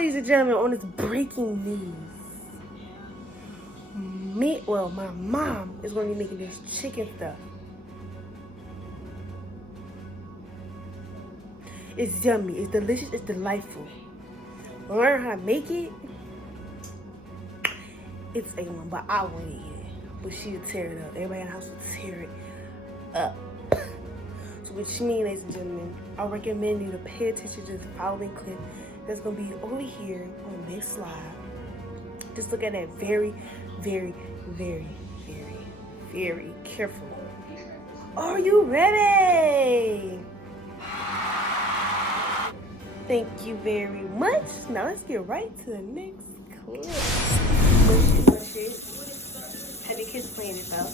ladies and gentlemen, on this breaking news, my mom is going to be making this chicken stuff. It's yummy, it's delicious, it's delightful. Learn how to make it. It's A1, but I won't eat it. But she'll tear it up. Everybody in the house will tear it up. So which means, ladies and gentlemen, I recommend you to pay attention to the following clip that's going to be over here on this slide. Just look at that very, very, very, very, very carefully. Are you ready? Thank you very much. Now let's get right to the next clip. Mushy, mushy. Have your kids playing it though.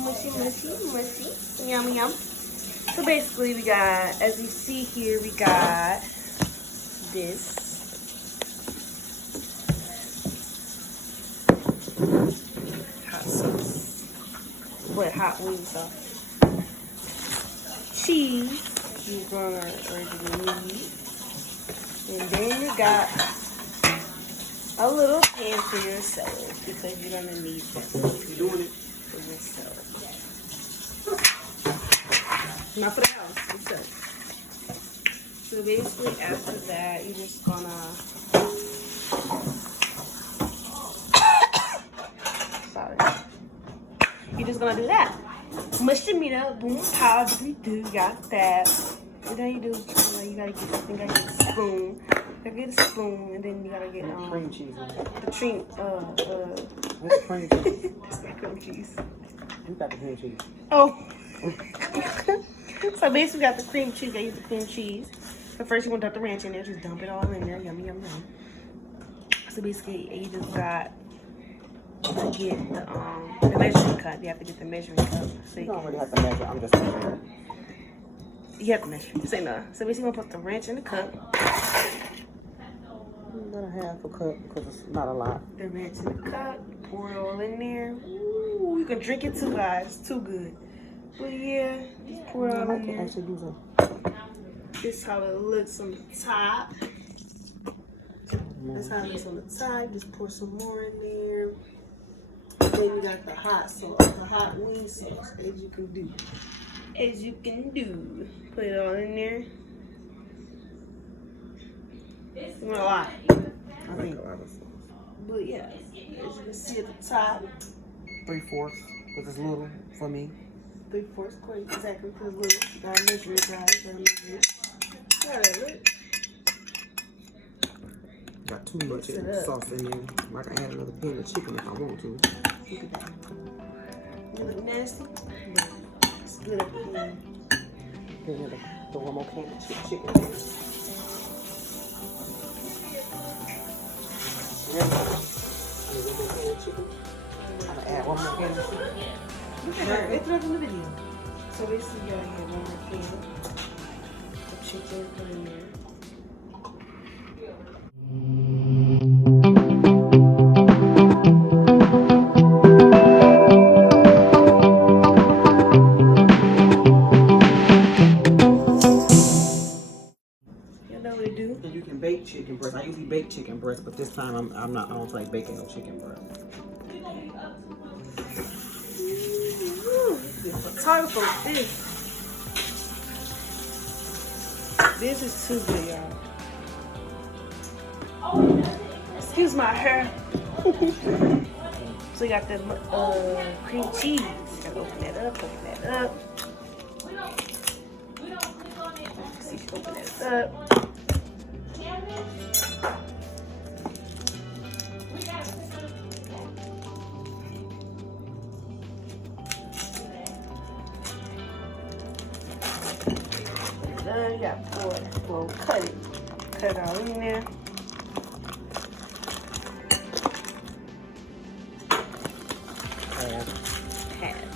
Mushy, mushy, mushy. Yum, yum. So basically we got, as you see here, we got this. Hot sauce. What, hot wing sauce. Cheese. You're gonna originally need. And then you got a little pan for yourself because you're gonna need that for yourself. Not for the house, yourself. So basically after that, you're just gonna you're just gonna do that. Mush the meat up, boom, pow, do, got that. And then you do is you gotta get a spoon. You gotta get a spoon, and then you gotta get cream cheese. What's cream cheese? That's not cream cheese. You got the cream cheese. Oh. So basically, we got the cream cheese. I use the cream cheese. But first, you want to dump the ranch in there. Just dump it all in there. Yummy, yum, yum. So basically, you just got to get the measuring cup. You have to get the measuring cup. So you don't really have to measure. I'm just measuring. You have to measure. Say no. So basically, we're gonna put the ranch in the cup. About a half a cup because it's not a lot. The ranch in the cup. Pour it all in there. Ooh, you can drink it too, guys. It's too good. But yeah, just pour it all in there. Actually do some. This is how it looks on the top. That's how it looks on the top. Just pour some more in there. Then you got the hot sauce, the hot wing sauce, as you can do. As you can do. Put it all in there. It's not a lot. I think a lot of sauce. But yeah, as you can see at the top. 3/4, because it's little for me. 3/4 quite exactly because little. You gotta measure it, guys. You gotta measure it. Got too much sauce in there. I can add another pan of chicken if I want to. Look at that. You look nasty, but it's good up here. Then throw one more can of chicken. I'm gonna add one more can of chicken. Look at her. It's right in the video. So basically, you gotta get one more can of chicken, put in there. And you can bake chicken breast. I usually bake chicken breast, but this time I don't feel like baking no chicken breast. Photographer, this is too good, y'all. Excuse my hair. So you got the cream cheese. You gotta open that up, open that up. See, open that up. You got to pour it. Well, cut it all in there. Half.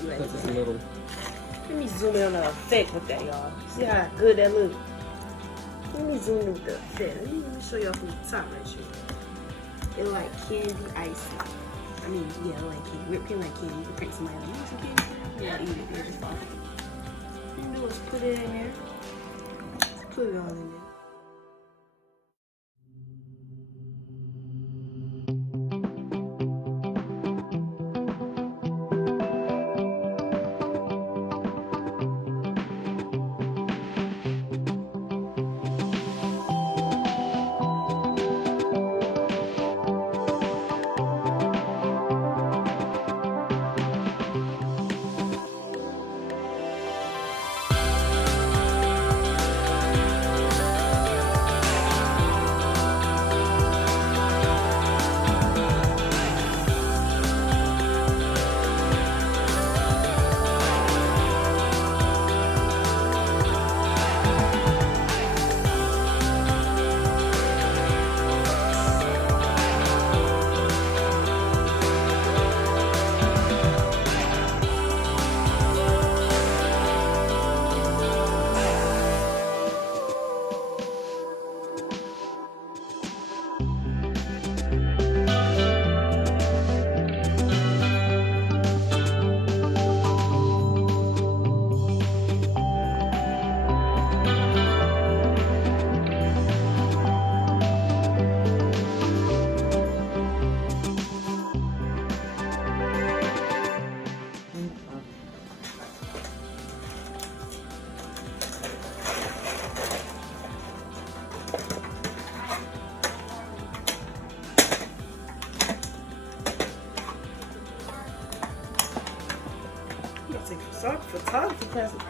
Because it's a little. Let me zoom in on the effect with that, y'all. See how good that looks? Let me zoom in with the effect. Let me show y'all from the top right here. It like candy icing. I mean, yeah, like candy. Whipped cream like candy. You can prank somebody like, you want some candy? Yeah, eat it. It's just fine. All you do is put it in there. Put it all in there.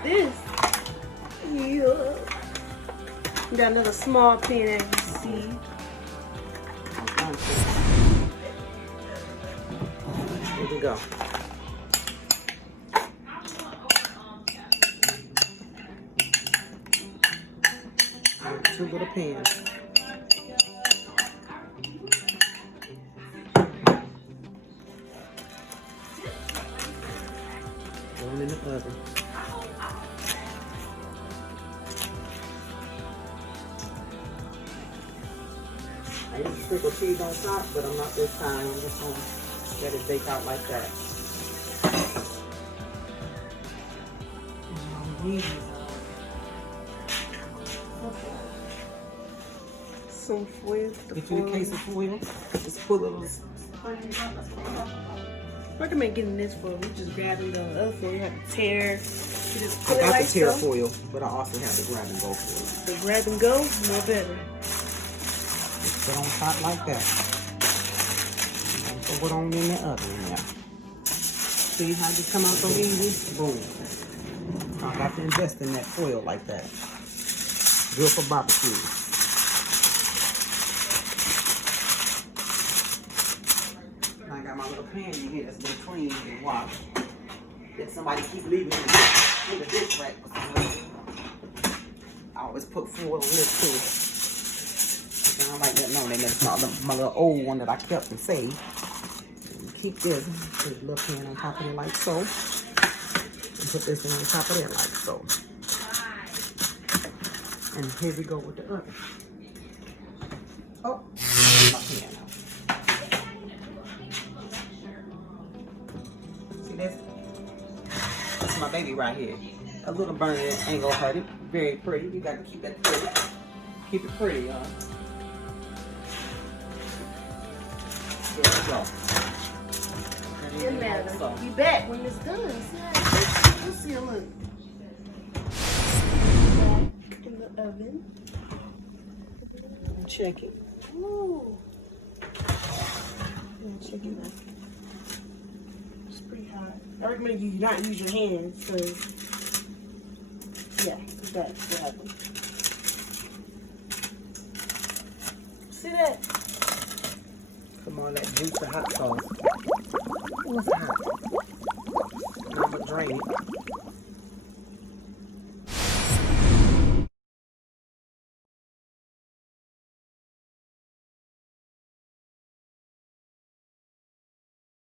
this. Yeah. Got another small pan as you see. Here we go. Two little pans. Going in the oven. I used to sprinkle cheese on top, but I'm not this time. I'm just going to let it bake out like that. Some foil. Get you a case of foil. Just put a little. Recommend getting this foil. You just grabbing the other foil. You have to tear. You just I put it got like the tear so. foil, but I also have the grab and go foil. The grab and go, more better. Just put on top like that. And throw it on in the oven now. See how this come out so easy? Boom. I got to invest in that foil like that. Good for barbecue. I got my little pan in here that's been cleaned and washed. That somebody keep leaving in the dish rack for some reason. I always put foil on this too. I don't like that no, that's my little old one that I kept and saved. And keep this. Put a little pan on top of it like so. And put this on top of it like so. And here we go with the oven. Oh, my pan now. See this? That's my baby right here. A little burn ain't gonna hurt it. Very pretty. You got to keep that pretty. Keep it pretty, y'all. There we go. It matters. So. Be back when it's done. See how let's see a look. Back in the oven. Check it. Ooh. Yeah, check it out. It's pretty hot. I recommend you not use your hands, because yeah, that's what happened. See that? Come on, that juicy hot sauce. What's hot? Now I'm gonna drain it.